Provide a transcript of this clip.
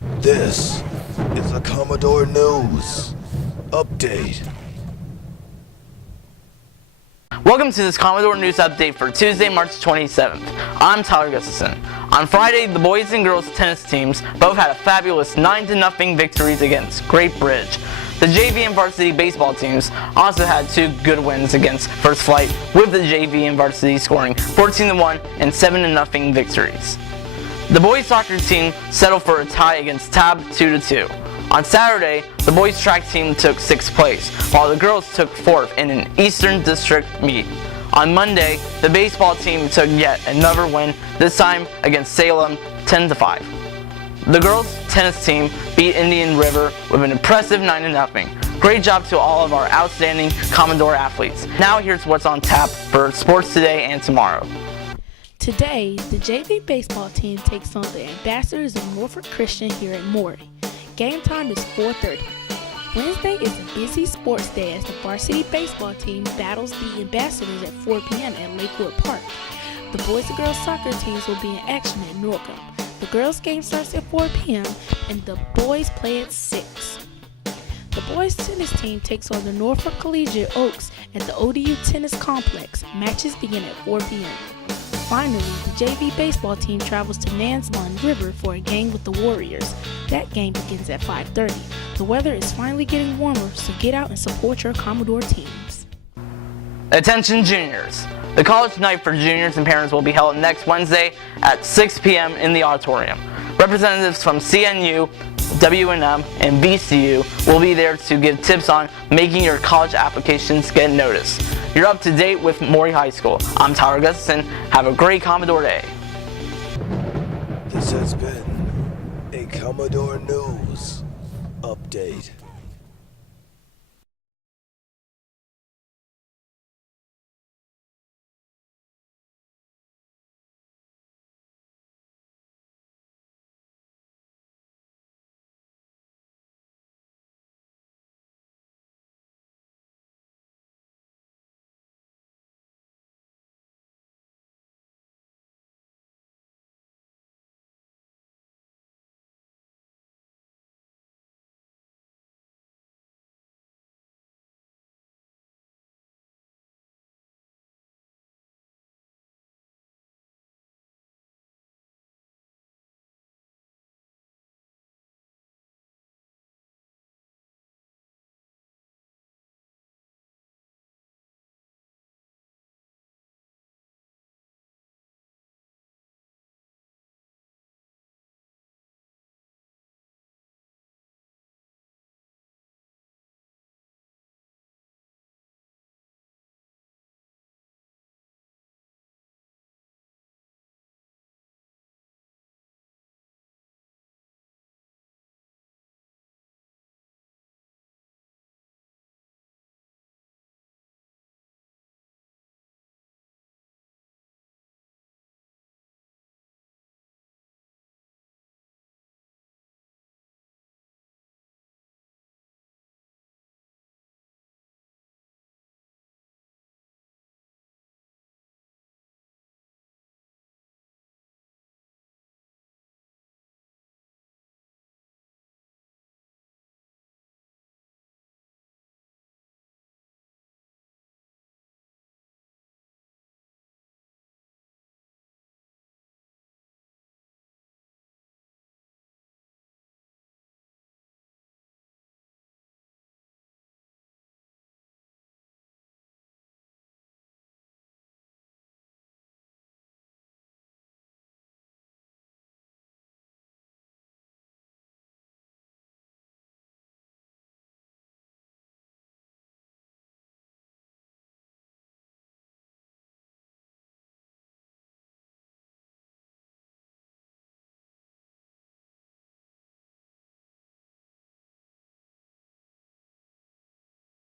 This is the Commodore News Update. Welcome to this Commodore News Update for Tuesday, March 27th. I'm Tyler Gustafson. On Friday, the boys and girls tennis teams both had a fabulous 9-0 victories against Great Bridge. The JV and varsity baseball teams also had two good wins against First Flight, with the JV and varsity scoring 14-1 and 7-0 victories. The boys soccer team settled for a tie against Tab 2-2. On Saturday, the boys track team took 6th place, while the girls took 4th in an Eastern District meet. On Monday, the baseball team took yet another win, this time against Salem 10-5. The girls tennis team beat Indian River with an impressive 9-0. Great job to all of our outstanding Commodore athletes. Now here's what's on tap for sports today and tomorrow. Today, the JV baseball team takes on the Ambassadors of Norfolk Christian here at Maury. Game time is 4:30. Wednesday is a busy sports day as the varsity baseball team battles the Ambassadors at 4 p.m. at Lakewood Park. The boys and girls soccer teams will be in action at Norcom. The girls game starts at 4 p.m. and the boys play at 6. The boys tennis team takes on the Norfolk Collegiate Oaks at the ODU Tennis Complex. Matches begin at 4 p.m. Finally, the JV baseball team travels to Nansemond River for a game with the Warriors. That game begins at 5:30. The weather is finally getting warmer, so get out and support your Commodore teams. Attention juniors! The college night for juniors and parents will be held next Wednesday at 6 p.m. in the auditorium. Representatives from CNU, W&M, and VCU will be there to give tips on making your college applications get noticed. You're up to date with Maury High School. I'm Tyler Gustafson. Have a great Commodore Day. This has been a Commodore News Update.